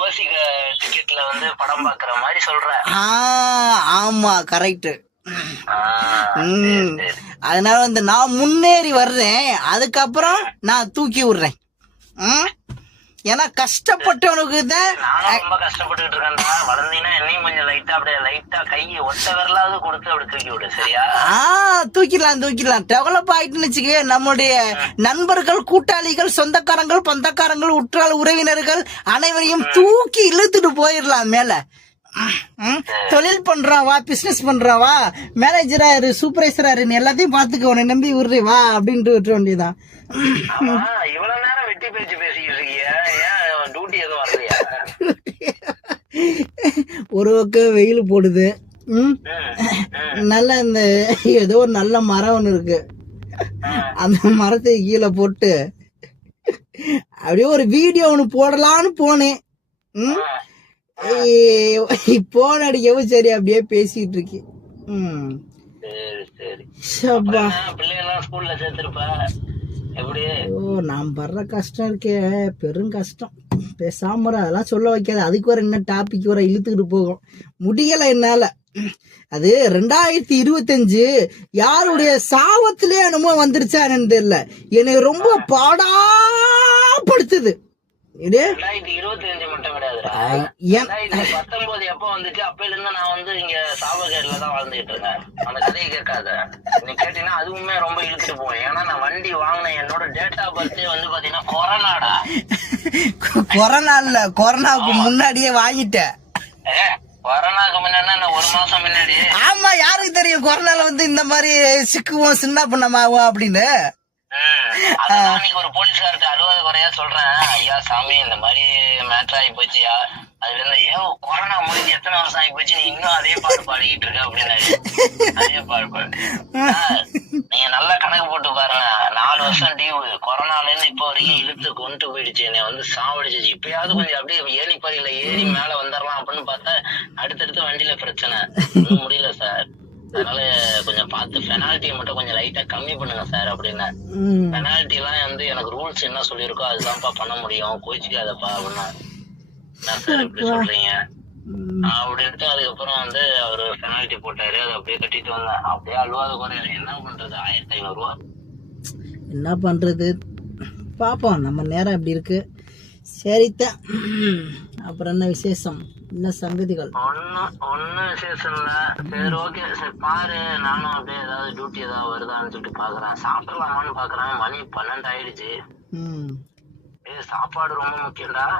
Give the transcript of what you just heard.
ஓசிக டிக்கெட்ல வந்து படம் பாக்குற மாதிரி சொல்ற. ஆமா கரெக்ட். அதனால வந்து நான் முன்னேறி வர்றேன், அதுக்கப்புறம் நான் தூக்கி விடுறேன். ஏன்னா கஷ்டப்பட்டவனுக்கு தான். ரொம்ப கஷ்டப்பட்டுட்டு இருக்கேன்டா. வளர்ந்தீங்கன்னா என்னையும் கொஞ்சம் லைட்டா அப்படியே லைட்டா கை ஒத்த விரலாவது கொடுத்து அப்படி தூக்கி விடு, சரியா? தூக்கிடலாம். டெவலப் ஆயிட்டுன்னு வச்சுக்கவே, நம்முடைய நண்பர்கள், கூட்டாளிகள், சொந்தக்காரங்கள், பந்தக்காரங்கள், உற்றால் உறவினர்கள் அனைவரையும் தூக்கி இழுத்துட்டு போயிடலாம் மேல. தொழில் பண்றான் வா, பிசினஸ் பண்றான் வா, மேனேஜரா இரு, சூப்பர்வைசரா இரு, எல்லாத்தையும் பாத்துக்க, உன்னை நம்பி விடுறே வா அப்படின்ட்டு விட்டுற வேண்டியதான். இவ்வளவு நேரம் வெட்டி பேச்சு பேசிக்கிட்டு இருக்கீங்க, ஏன் டியூட்டி எதுவும் வரலையா? ஒரு பக்கம் வெயில் போடுது, நல்ல இந்த ஏதோ ஒரு நல்ல மரம் ஒண்ணு இருக்கு, அந்த மரத்தை கீழே போட்டு அப்படியே ஒரு வீடியோ ஒண்ணு போடலான்னு போனேன். போன் அடிக்கவும் சரி அப்படியே பேசிட்டு இருக்கேன். நான் படுற கஷ்டம் இருக்கே பெரும் கஷ்டம். பேசாம அதெல்லாம் சொல்ல வைக்காது, அதுக்கு வர என்ன டாபிக் வர இழுத்துக்கிட்டு போகும், முடியல என்னால. அது 2025 யாருடைய சாவத்திலே என்னமோ வந்துருச்சான்னு தெரியல, என்னை ரொம்ப பாடாப்படுத்துது. 2025 மட்டும் கிடையாதுடா, 2019 எப்ப வந்துச்சு அப்பையில இருந்து நான் வந்து இங்க சாவகேட்ல தான் வாழ்ந்துட்டு இருக்கேன். அந்த கதையை கேட்காத, நீ கேட்டீங்கன்னா அதுவுமே ரொம்ப இழுத்துட்டு போவேன். ஏன்னா நான் வண்டி வாங்கினேன், என்னோட டேட் ஆஃப் பர்த் வந்து பாத்தீங்கன்னா கொரோனாடா. கொரோனா இல்ல, கொரோனாவுக்கு முன்னாடியே வாங்கிட்டேன். கொரோனாக்கு முன்னாடி நான் 1 மாசம் முன்னாடி. ஆமா, யாருக்கு தெரியும் கொரோனால வந்து இந்த மாதிரி சிக்குவோம், சின்ன பண்ணமாவும் அப்படின்னு. ஒரு போலீஸ்கார்ட்ட 60 குறையா சொல்றேன், ஐயா சாமி இந்த மாதிரி மேட்டர் ஆகி போச்சியா, அதுல இருந்து கொரோனா முடிஞ்சு எத்தனை வருஷம் ஆகி போச்சு, நீ இன்னும் அதே பாடு பாடிக்கிட்டு இருக்க அப்படின்னு. அதே பாடு நீங்க நல்லா கணக்கு போட்டு பாருங்க, 4 வருஷம் டியூ கொரோனால இருந்து இப்ப வரைக்கும் இழுத்து கொண்டு போயிடுச்சு, என்னை வந்து சாவடிச்சிச்சு. இப்பயாவது கொஞ்சம் அப்படியே ஏணிப்படியில ஏறி மேல வந்துடலாம் அப்படின்னு பார்த்தா அடுத்தடுத்து வண்டியில பிரச்சனை, ஒன்னும் முடியல சார். அதனால கொஞ்சம் பார்த்து பெனால்ட்டியை மட்டும் கொஞ்சம் லைட்டா கம்மி பண்ணுங்க சார் அப்படின்னு. பெனால்ட்டி எல்லாம் வந்து எனக்கு ரூல்ஸ் என்ன சொல்லியிருக்கோ அதுதான்ப்பா பண்ண முடியும், கோச்சிக்காதப்பா அப்படின்னா. சார் இப்படி சொல்றீங்க அப்படின்ட்டு அதுக்கப்புறம் வந்து அவரு பெனால்ட்டி போட்டாரு, அதை அப்படியே கட்டிட்டு வந்தேன். அப்படியே அழுவாத குறையில என்ன பண்றது, 1500 ரூபா. என்ன பண்றது பாப்போம், நம்ம நேரம் எப்படி இருக்கு. சரிதான், அப்புறம் என்ன விசேஷம், என்ன சங்கதிகள்? ஒன்னும் விசேஷம் இல்ல. சரி ஓகே, சரி பாரு, நானும் அப்படியே ஏதாவது டியூட்டி ஏதாவது வருதான்னு சொல்லிட்டு பாக்குறேன். சாப்பிடலாமான்னு பாக்குறேன், மணி 12 ஆயிடுச்சு. சாப்பாடு ரொம்ப முக்கியம்டா.